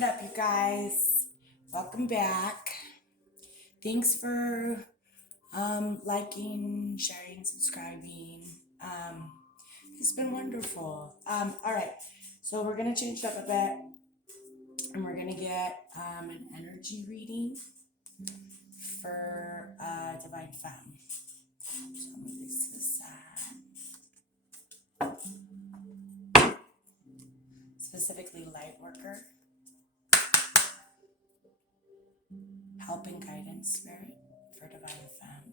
What up, you guys? Welcome back. Thanks for liking, sharing, subscribing. It's been wonderful. All right, so we're gonna change it up a bit, and we're gonna get an energy reading for Divine Femme. So I'll move this to the side. Specifically, light worker. Help and guidance spirit for Divine Femme.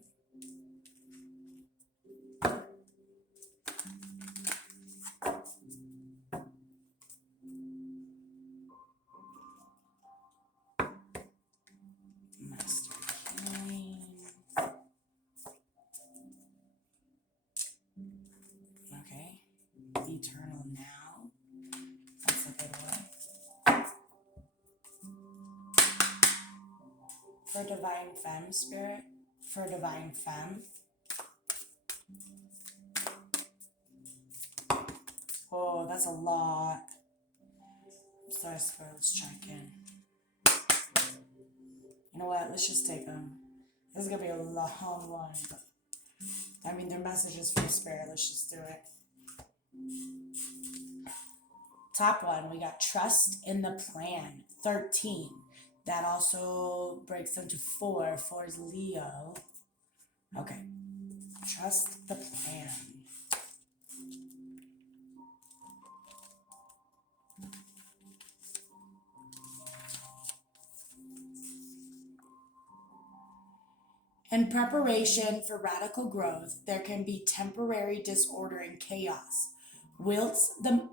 Master healing. Okay. Eternal now. That's a good one. For Divine Femme spirit, for Divine Femme. Oh, that's a lot. So I suppose let's check in. You know what? Let's just take them. This is gonna be a long one. I mean, they're messages from spirit. Let's just do it. Top one, we got trust in the plan. 13. That also breaks into 4. 4 is Leo. Okay. Trust the plan. In preparation for radical growth, there can be temporary disorder and chaos. Whilst the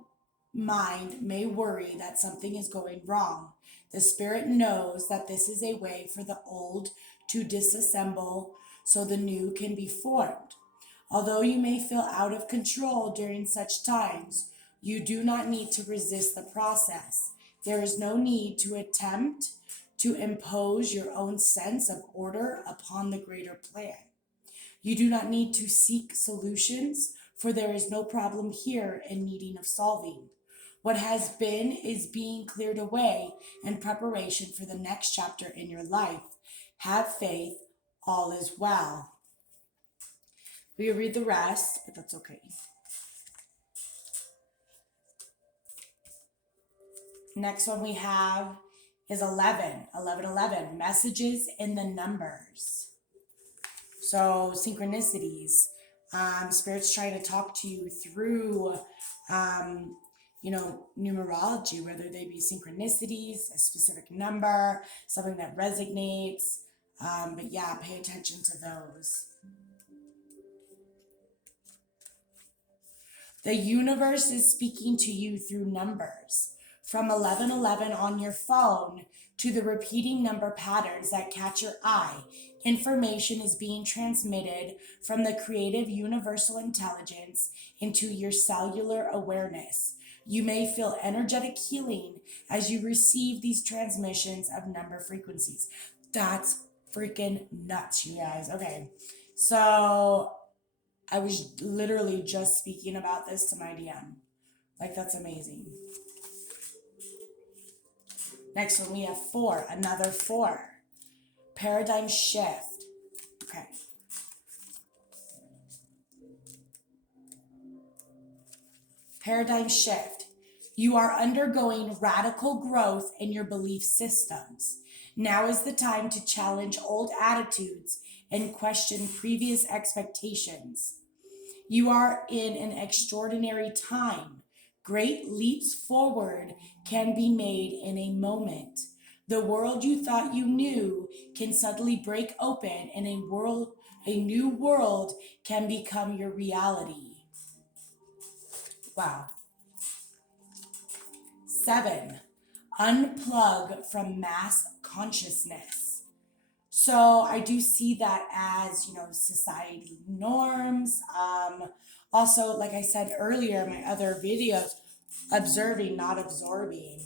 mind may worry that something is going wrong, the spirit knows that this is a way for the old to disassemble so the new can be formed. Although you may feel out of control during such times, you do not need to resist the process. There is no need to attempt to impose your own sense of order upon the greater plan. You do not need to seek solutions, for there is no problem here in needing of solving. What has been is being cleared away in preparation for the next chapter in your life. Have faith, all is well. We read the rest, but that's okay. Next one we have is 11. 11. Messages in the numbers. So synchronicities. Spirit's trying to talk to you through numerology, whether they be synchronicities, a specific number, something that resonates. But yeah, pay attention to those. The universe is speaking to you through numbers. From 1111 on your phone to the repeating number patterns that catch your eye, information is being transmitted from the creative universal intelligence into your cellular awareness. You may feel energetic healing as you receive these transmissions of number frequencies. That's freaking nuts, you guys. Okay, so I was literally just speaking about this to my DM. Like, that's amazing. Next one, we have 4, another 4. Paradigm shift. Okay. Paradigm shift. You are undergoing radical growth in your belief systems. Now is the time to challenge old attitudes and question previous expectations. You are in an extraordinary time. Great leaps forward can be made in a moment. The world you thought you knew can suddenly break open, and a new world can become your reality. Wow. 7, unplug from mass consciousness. So I do see that as, society norms. Also, like I said earlier in my other videos, observing, not absorbing.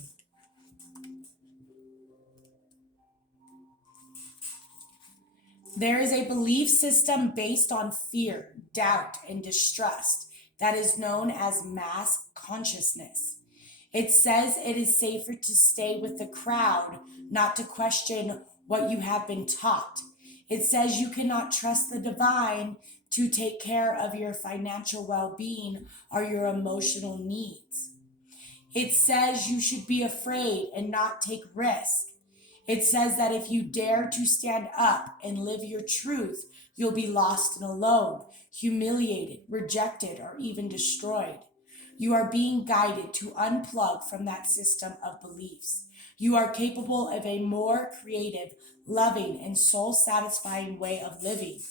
There is a belief system based on fear, doubt, and distrust that is known as mass consciousness. It says it is safer to stay with the crowd, not to question what you have been taught. It says you cannot trust the divine to take care of your financial well being or your emotional needs. It says you should be afraid and not take risk. It says that if you dare to stand up and live your truth, you'll be lost and alone, humiliated, rejected, or even destroyed. You are being guided to unplug from that system of beliefs. You are capable of a more creative, loving, and soul satisfying way of living.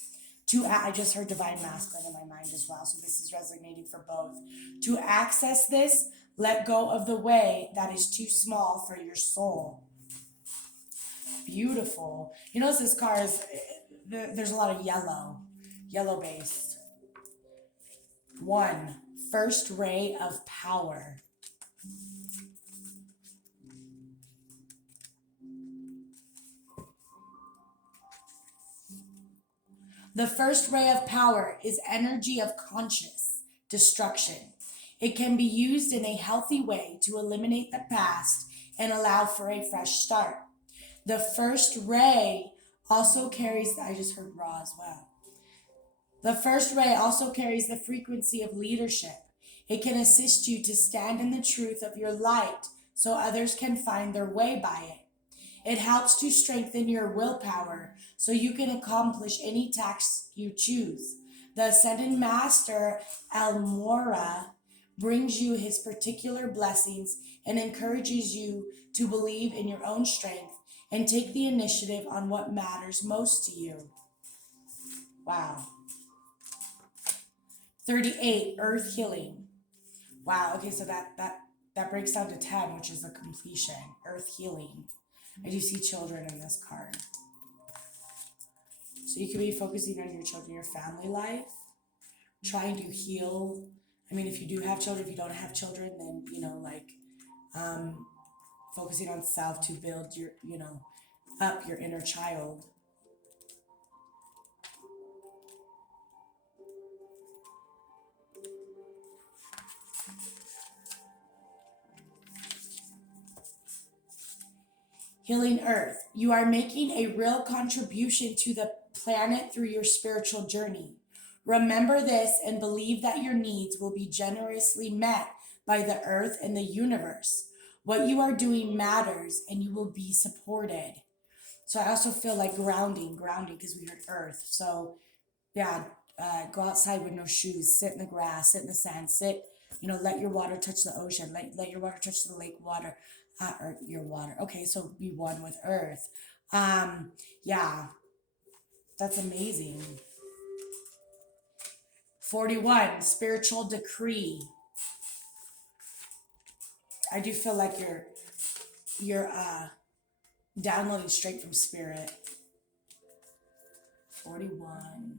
I just heard divine masculine in my mind as well, so this is resonating for both. To access this, let go of the way that is too small for your soul. Beautiful. You notice this car is, there's a lot of yellow based. 1, first ray of power. The first ray of power is energy of conscious destruction. It can be used in a healthy way to eliminate the past and allow for a fresh start. The first ray also carries, I just heard raw as well. The first ray also carries the frequency of leadership. It can assist you to stand in the truth of your light so others can find their way by it. It helps to strengthen your willpower so you can accomplish any task you choose. The Ascended Master Almora brings you his particular blessings and encourages you to believe in your own strength and take the initiative on what matters most to you. Wow. 38, earth healing. Wow, okay, so that breaks down to 10, which is the completion, earth healing. I do see children in this card. So you could be focusing on your children, your family life, trying to heal. I mean, if you do have children, if you don't have children, then, focusing on self to build your, up your inner child. Healing Earth. You are making a real contribution to the planet through your spiritual journey. Remember this and believe that your needs will be generously met by the Earth and the universe. What you are doing matters and you will be supported. So I also feel like grounding because we heard Earth. So yeah, go outside with no shoes, sit in the grass, sit in the sand, let your water touch the ocean, let your water touch the lake water. Or your water. Okay, so be one with Earth. Yeah, that's amazing. 41, spiritual decree. I do feel like you're downloading straight from spirit. 41.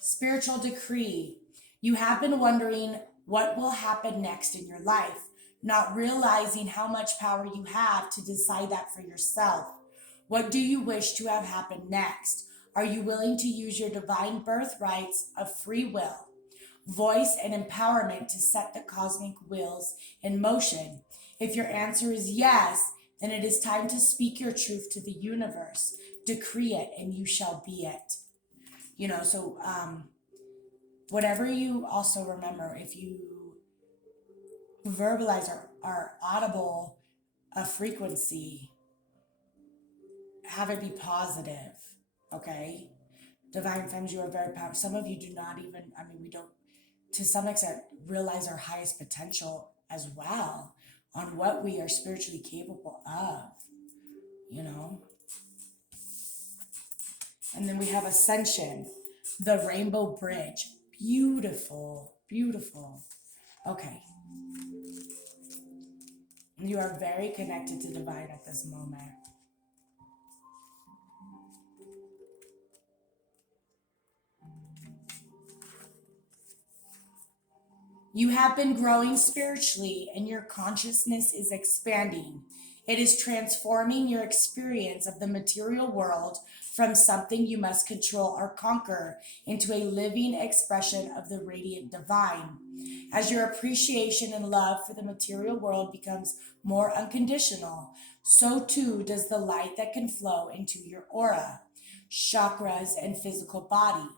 Spiritual decree. You have been wondering what will happen next in your life, not realizing how much power you have to decide that for yourself. What do you wish to have happen next? Are you willing to use your divine birthrights of free will, voice, and empowerment to set the cosmic wheels in motion? If your answer is yes, then it is time to speak your truth to the universe. Decree it and you shall be it. Whatever you also remember, if you verbalize or audible a frequency, have it be positive, okay? Divine femmes, you are very powerful. Some of you do not even, we don't, to some extent, realize our highest potential as well on what we are spiritually capable of, And then we have Ascension, the Rainbow Bridge. Beautiful, beautiful. Okay. You are very connected to divine at this moment. You have been growing spiritually and your consciousness is expanding. It is transforming your experience of the material world from something you must control or conquer into a living expression of the radiant divine. As your appreciation and love for the material world becomes more unconditional, so too does the light that can flow into your aura, chakras, and physical body.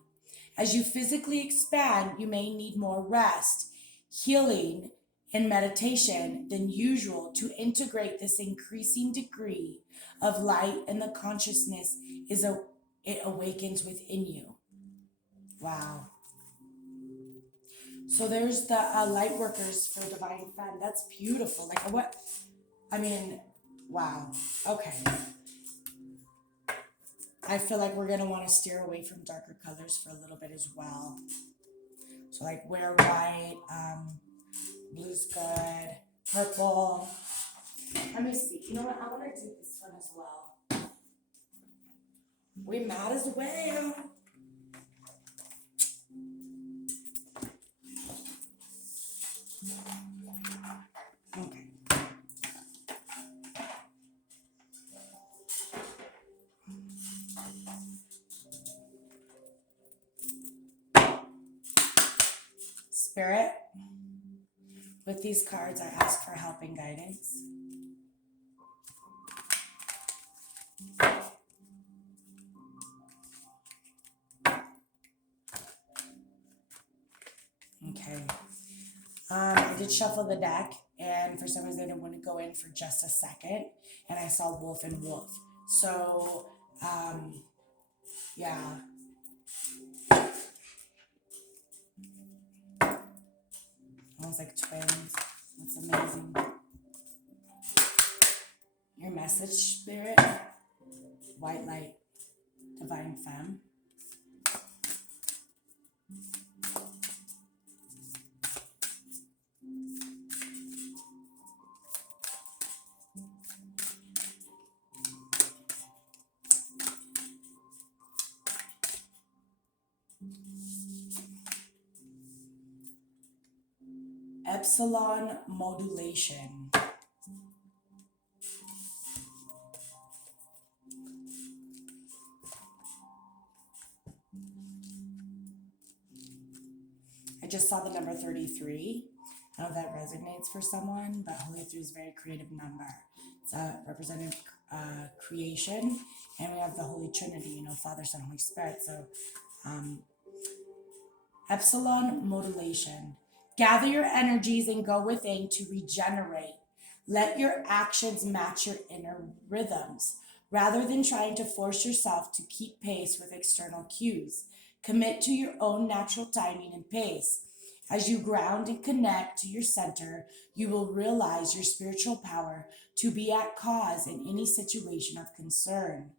As you physically expand, you may need more rest, healing, and meditation than usual to integrate this increasing degree of light, and the consciousness it awakens within you. Wow. So there's the light workers for divine femme. That's beautiful. Like what? I mean, wow. Okay. I feel like we're going to want to steer away from darker colors for a little bit as well. So like wear white, blue's good, purple. Let me see. You know what? I want to do this one as well. We might as well. Okay. Spirit, with these cards, I ask for help and guidance. Okay. I did shuffle the deck, and for some reason I didn't want to go in for just a second, and I saw wolf and wolf. So, yeah. Almost like twins. That's amazing. Your message, Spirit. White light, divine femme. Epsilon modulation. I just saw the number 33. I don't know if that resonates for someone, but Holy 3 is a very creative number. It's a representative creation, and we have the Holy Trinity, Father, Son, Holy Spirit. So, Epsilon modulation. Gather your energies and go within to regenerate. Let your actions match your inner rhythms, rather than trying to force yourself to keep pace with external cues. Commit to your own natural timing and pace. As you ground and connect to your center, you will realize your spiritual power to be at cause in any situation of concern.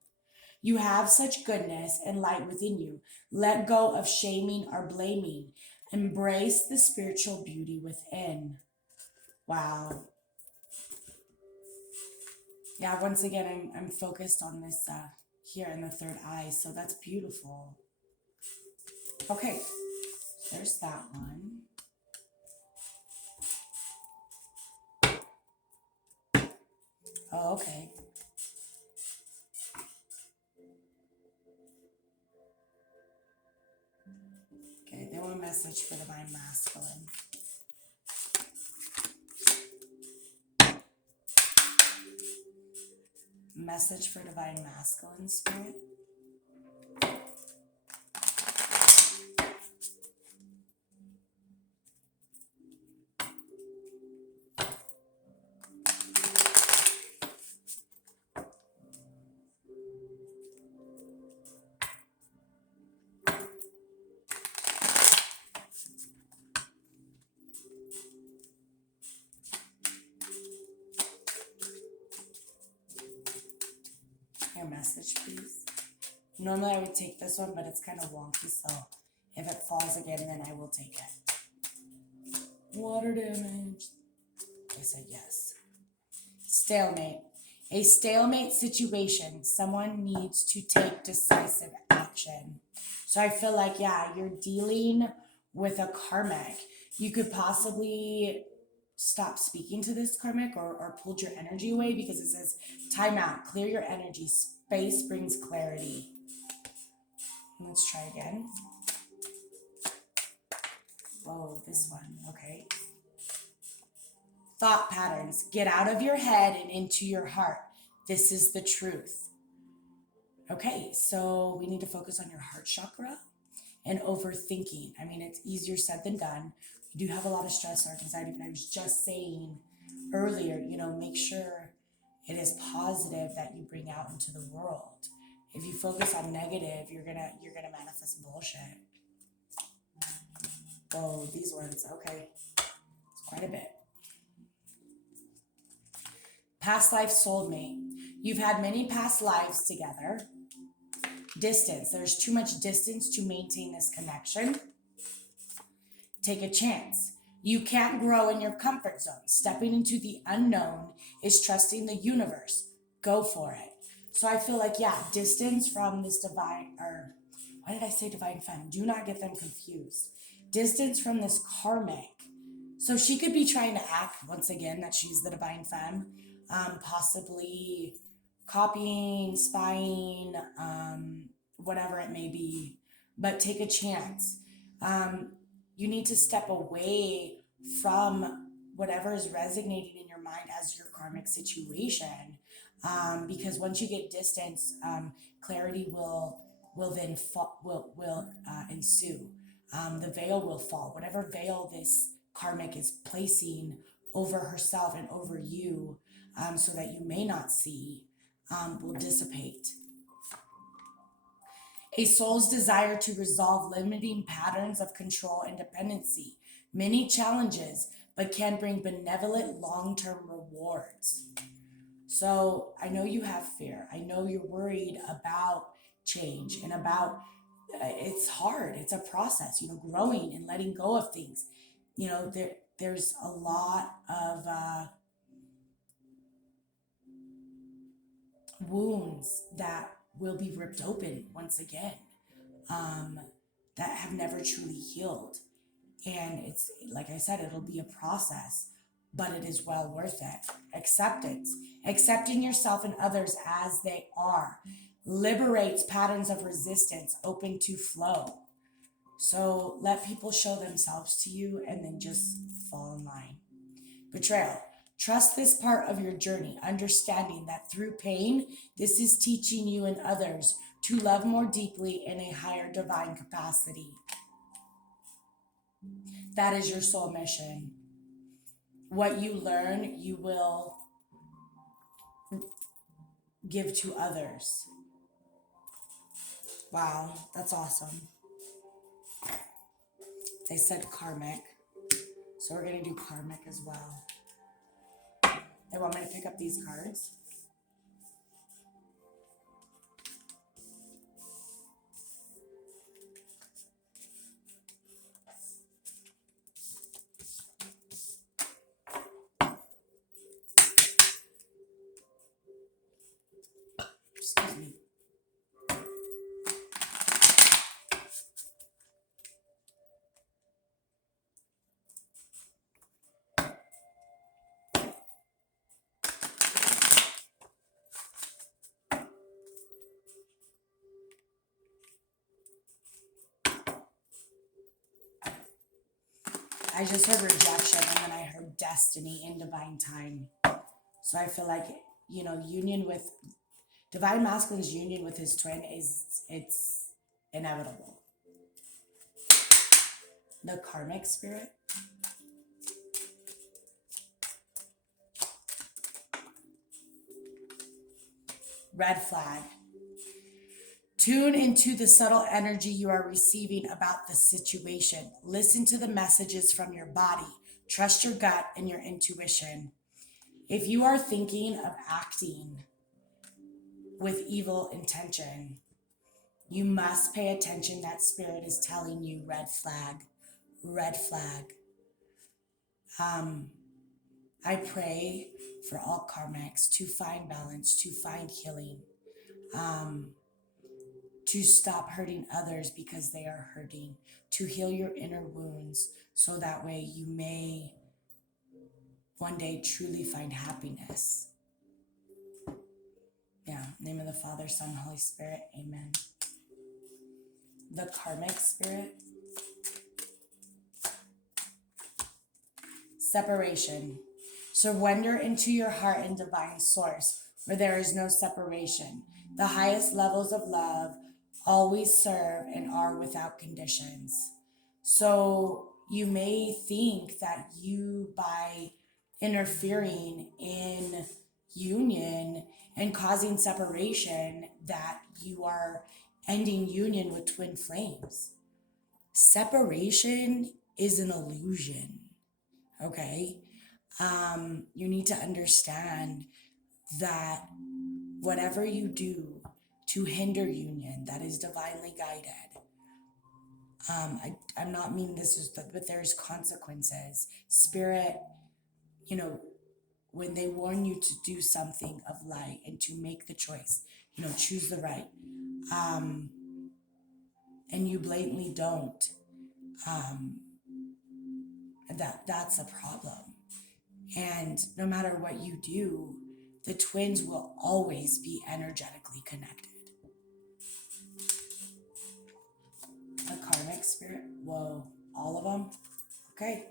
You have such goodness and light within you. Let go of shaming or blaming. Embrace the spiritual beauty within. Wow. Yeah, once again, I'm focused on this here in the third eye, so that's beautiful. Okay, there's that one. Oh, okay. Okay, they want a message for divine masculine. Message for divine masculine, Spirit. Your message, please. Normally I would take this one, but it's kind of wonky, so if it falls again, then I will take it. Water damage. I said yes. Stalemate. A stalemate situation. Someone needs to take decisive action. So I feel like, yeah, you're dealing with a karmic. You could possibly stop speaking to this karmic or pulled your energy away, because it says time out, clear your energy, space brings clarity. Let's try again. Whoa, this one, okay. Thought patterns, get out of your head and into your heart. This is the truth. Okay, so we need to focus on your heart chakra and overthinking. I mean, it's easier said than done. You do have a lot of stress or anxiety, but I was just saying earlier, make sure it is positive that you bring out into the world. If you focus on negative, you're gonna manifest bullshit. Oh, these ones, okay. It's quite a bit. Past life soulmate. You've had many past lives together. Distance. There's too much distance to maintain this connection. Take a chance. You can't grow in your comfort zone. Stepping into the unknown is trusting the universe. Go for it. So I feel like, distance from this divine, or why did I say divine femme? Do not get them confused. Distance from this karmic. So she could be trying to act, once again, that she's the divine femme, possibly copying, spying, whatever it may be, but take a chance. You need to step away from whatever is resonating in your mind as your karmic situation, because once you get distance, clarity will then ensue. The veil will fall. Whatever veil this karmic is placing over herself and over you, so that you may not see, will dissipate. A soul's desire to resolve limiting patterns of control and dependency. Many challenges, but can bring benevolent long-term rewards. So I know you have fear. I know you're worried about change and about, it's hard. It's a process, growing and letting go of things. There's a lot of wounds that will be ripped open once again, that have never truly healed. And it's, like I said, it'll be a process, but it is well worth it. Acceptance. Accepting yourself and others as they are liberates patterns of resistance, open to flow. So let people show themselves to you and then just fall in line. Betrayal. Trust this part of your journey, understanding that through pain, this is teaching you and others to love more deeply in a higher divine capacity. That is your soul mission. What you learn, you will give to others. Wow, that's awesome. They said karmic, so we're going to do karmic as well. They want me to pick up these cards. Excuse me. I just heard rejection, and then I heard destiny in divine time. So I feel like, union with divine masculine's union with his twin it's inevitable. The karmic spirit. Red flag. Tune into the subtle energy you are receiving about the situation. Listen to the messages from your body. Trust your gut and your intuition. If you are thinking of acting with evil intention, you must pay attention. That spirit is telling you red flag, red flag. I pray for all karmics to find balance, to find healing, to stop hurting others because they are hurting, to heal your inner wounds so that way you may one day truly find happiness. Yeah, in the name of the Father, Son, Holy Spirit, amen. The karmic spirit. Separation. Surrender into your heart and divine source, where there is no separation. The highest levels of love always serve and are without conditions. So you may think that you, by interfering in union and causing separation, that you are ending union with twin flames. Separation is an illusion, okay? You need to understand that whatever you do to hinder union, that is divinely guided. I'm not meaning this is, but there's consequences. Spirit, when they warn you to do something of light and to make the choice, choose the right, and you blatantly don't, that's a problem. And no matter what you do, the twins will always be energetically connected. A karmic spirit, whoa, all of them? Okay.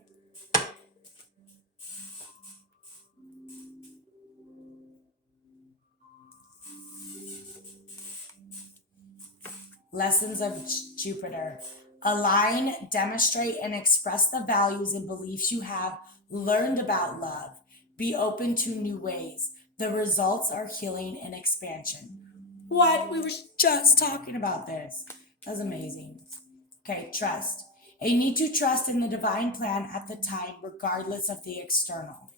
Lessons of Jupiter. Align, demonstrate, and express the values and beliefs you have learned about love. Be open to new ways. The results are healing and expansion. What? We were just talking about this. That's amazing. Okay, trust. A need to trust in the divine plan at the time, regardless of the external.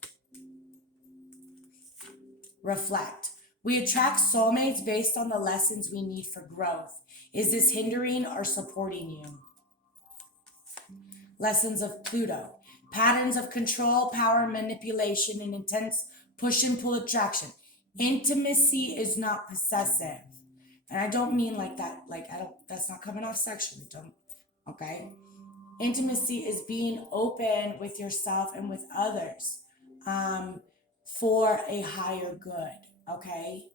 Reflect. We attract soulmates based on the lessons we need for growth. Is this hindering or supporting you? Lessons of Pluto. Patterns of control, power, manipulation, and intense push and pull attraction. Intimacy is not possessive. And I don't mean like that, that's not coming off sexually, okay? Intimacy is being open with yourself and with others for a higher good, okay?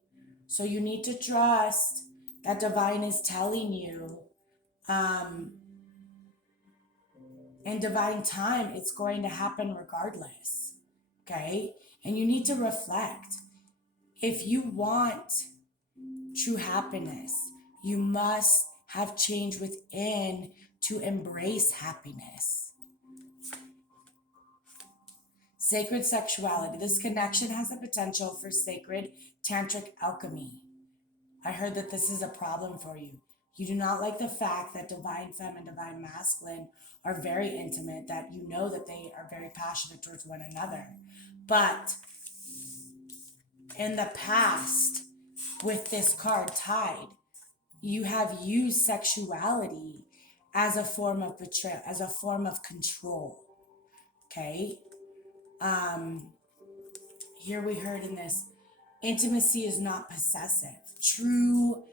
So you need to trust that divine is telling you, in divine time, it's going to happen regardless, okay? And you need to reflect. If you want true happiness, you must have change within to embrace happiness. Sacred sexuality. This connection has the potential for sacred tantric alchemy. I heard that this is a problem for you. You do not like the fact that divine femme and divine masculine are very intimate, that you know that they are very passionate towards one another. But in the past, with this card tied, you have used sexuality as a form of betrayal, as a form of control, okay? Here we heard in this, intimacy is not possessive. True,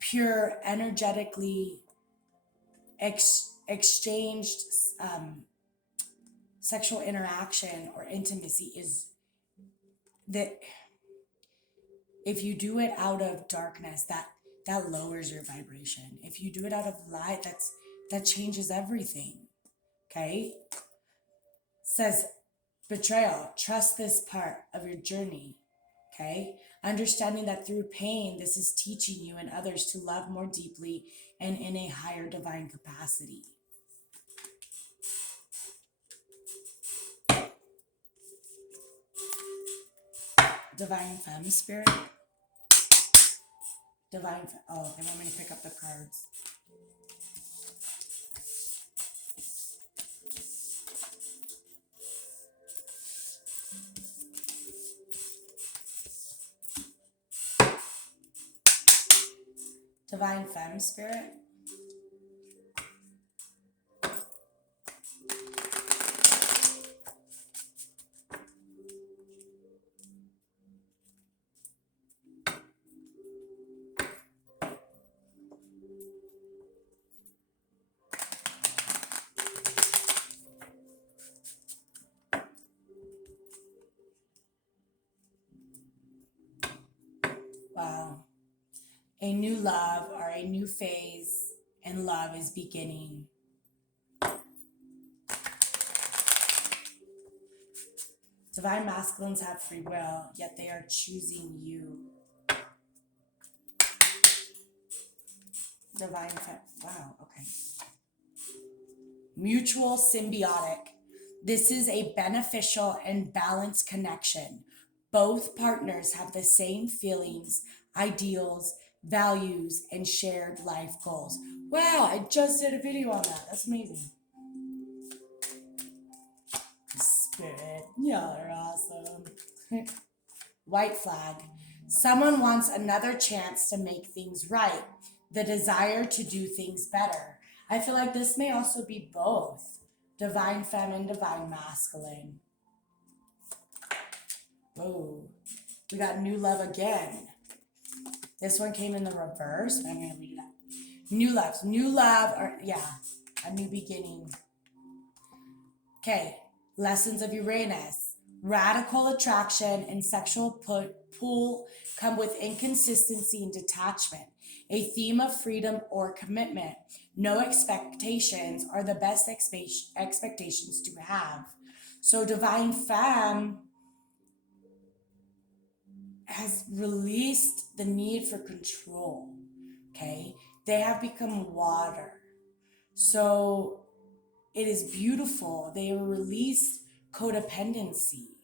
pure, energetically exchanged sexual interaction or intimacy is that if you do it out of darkness, that lowers your vibration. If you do it out of light, that changes everything. Okay? Says betrayal. Trust this part of your journey. Okay? Understanding that through pain, this is teaching you and others to love more deeply and in a higher divine capacity. Divine femme spirit. They want me to pick up the cards. Divine femme spirit. a new love or a new phase in love is beginning. Divine masculines have free will, yet they are choosing you. Wow, okay. Mutual symbiotic. This is a beneficial and balanced connection. Both partners have the same feelings, ideals, values, and shared life goals. Wow, I just did a video on that. That's amazing. Spirit, y'all are awesome. White flag. Someone wants another chance to make things right. The desire to do things better. I feel like this may also be both. Divine feminine, divine masculine. Whoa. We got new love again. This one came in the reverse, but I'm going to read it out. New love. New love, or yeah, a new beginning. Okay. Lessons of Uranus. Radical attraction and sexual pull come with inconsistency and detachment. A theme of freedom or commitment. No expectations are the best expectations to have. So divine femme has released the need for control. Okay? They have become water. So it is beautiful. They released codependency.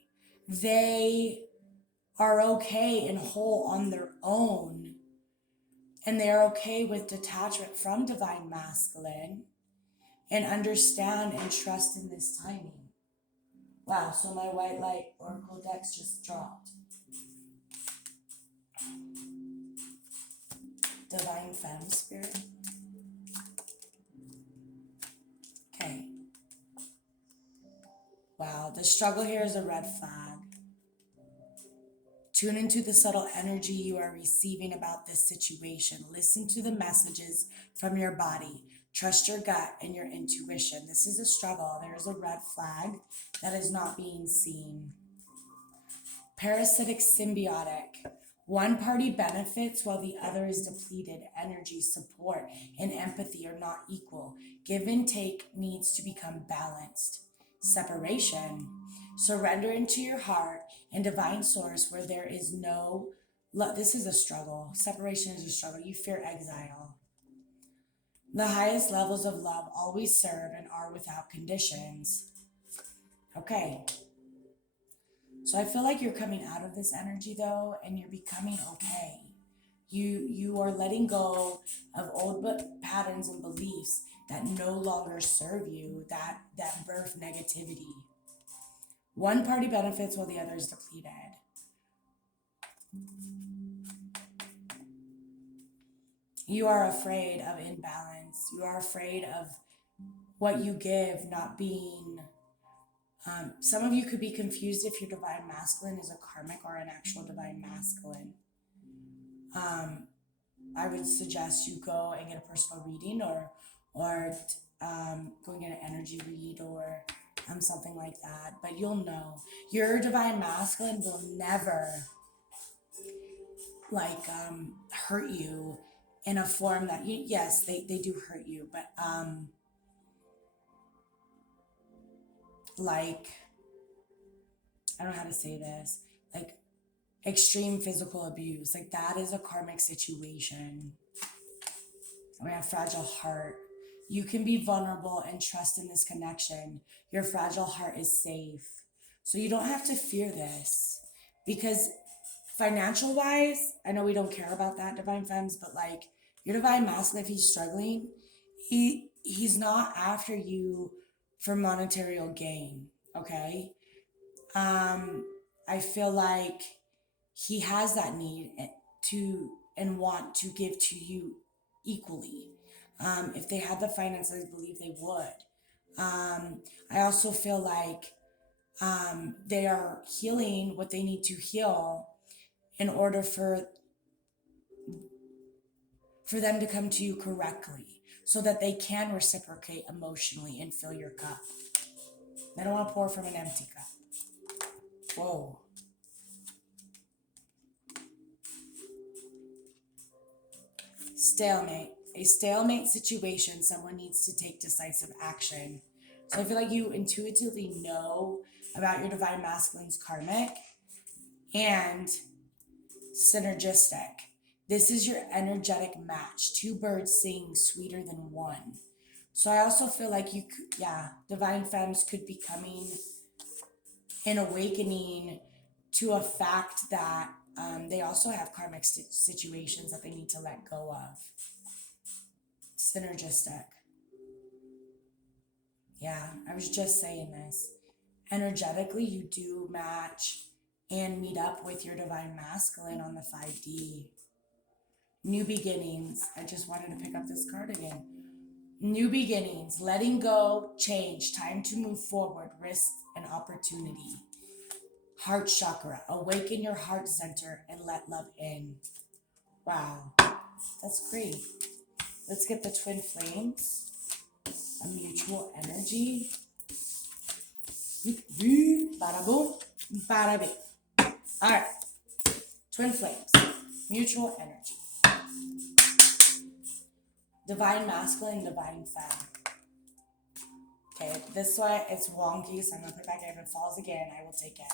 They are okay and whole on their own. And they are okay with detachment from divine masculine and understand and trust in this timing. Wow, so my white light oracle decks just dropped. Divine femme spirit. Okay. Wow, the struggle here is a red flag. Tune into the subtle energy you are receiving about this situation. Listen to the messages from your body. Trust your gut and your intuition. This is a struggle. There is a red flag that is not being seen. Parasitic symbiotic. One party benefits while the other is depleted. Energy, support, and empathy are not equal. Give and take needs to become balanced. Separation. Surrender into your heart and divine source where there is no love. This is a struggle. Separation is a struggle. You fear exile. The highest levels of love always serve and are without conditions. Okay. So I feel like you're coming out of this energy though, and you're becoming okay. You are letting go of old patterns and beliefs that no longer serve you, that birth negativity. One party benefits while the other is depleted. You are afraid of imbalance. You are afraid of what you give not being. Some of you could be confused if your divine masculine is a karmic or an actual divine masculine. I would suggest you go and get a personal reading or go and get an energy read or something like that. But you'll know. Your divine masculine will never hurt you in a form that yes, they do hurt you, but I don't know how to say this, like extreme physical abuse, like that is a karmic situation. We have fragile heart. You can be vulnerable and trust in this connection. Your fragile heart is safe. So you don't have to fear this, because financial wise, I know we don't care about that, divine femmes, but like your divine masculine, if he's struggling, he's not after you for monetary gain, okay? I feel like he has that need to and want to give to you equally. If they had the finances, I believe they would. I also feel like they are healing what they need to heal in order for them to come to you correctly so that they can reciprocate emotionally and fill your cup. They don't want to pour from an empty cup. Whoa. Stalemate. A stalemate situation, someone needs to take decisive action. So I feel like you intuitively know about your divine masculine's karmic and synergistic. This is your energetic match. Two birds sing sweeter than one. So I also feel like you could, divine femmes could be coming in awakening to a fact that they also have karmic situations that they need to let go of. Synergistic. Yeah, I was just saying this. Energetically, you do match and meet up with your divine masculine on the 5D. New beginnings. I just wanted to pick up this card again. New beginnings, letting go, change, time to move forward, risk and opportunity. Heart chakra, awaken your heart center and let love in. Wow, that's great. Let's get the twin flames, a mutual energy. Bada boom, bada bing. All right, twin flames, mutual energy. Divine masculine, divine femme. Okay, this one, it's wonky, so I'm going to put it back in. If it falls again, I will take it.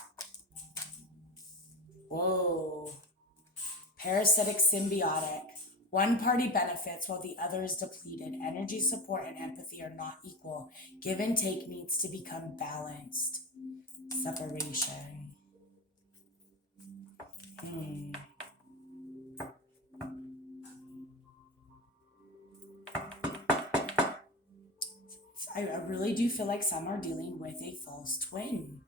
Whoa. Parasitic symbiotic. One party benefits while the other is depleted. Energy, support, and empathy are not equal. Give and take needs to become balanced. Separation. I really do feel like some are dealing with a false twin.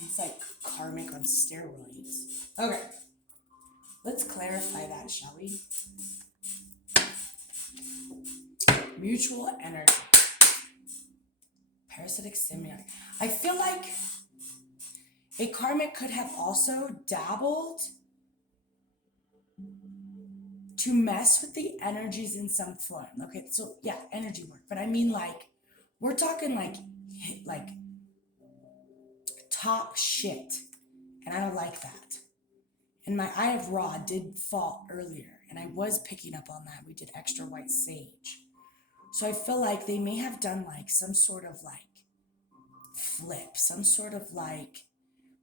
It's like karmic on steroids. Okay. Let's clarify that, shall we? Mutual energy. Parasitic symbiotic. I feel like a karmic could have also dabbled to mess with the energies in some form. Okay, so yeah, energy work. But I mean, like, we're talking like top shit. And I don't like that. And my Eye of Ra did fall earlier, and I was picking up on that. We did extra white sage. So I feel like they may have done like some sort of like flip, some sort of like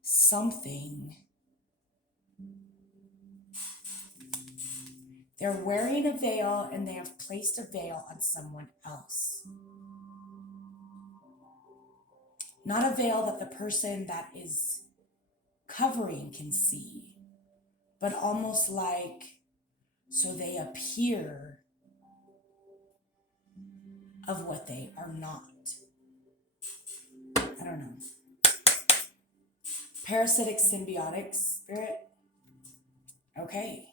something. They're wearing a veil and they have placed a veil on someone else. Not a veil that the person that is covering can see, but almost like so they appear of what they are not. I don't know. Parasitic symbiotic spirit. Okay.